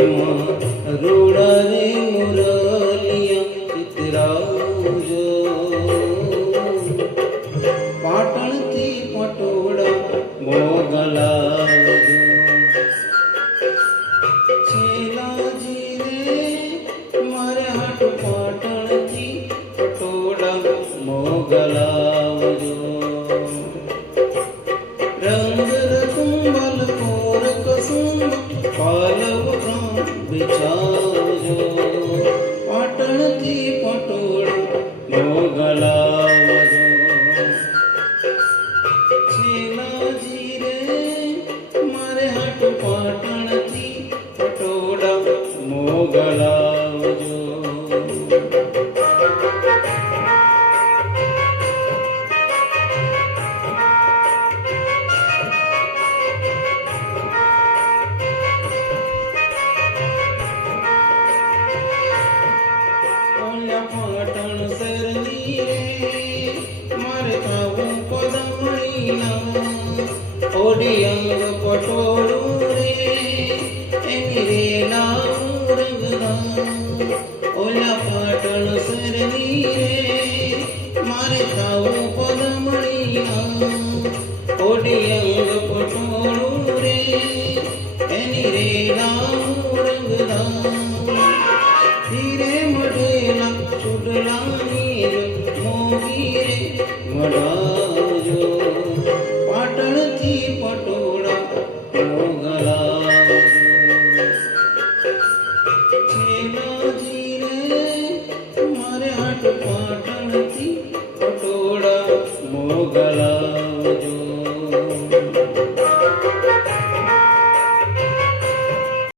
એમાં રૂડા રે મુરલિયા ચિતરાવજો. પાટણથી પટોળા મોગલાવજો. છેલાજી રે મારે હાટ પાટણથી પટોળા મોગલાવજો. રંગ રકુંબલ કોર કસુંબ પાલવ બિછાવજો. પાટણથી પટોળા મોગલાવજો. છેલાજી રે મારે હાટ પાટણથી પટોળા મોગલાવજો. પાટણ શરની રે મારે થાવું પદમણીના ઓડી અંગ પટો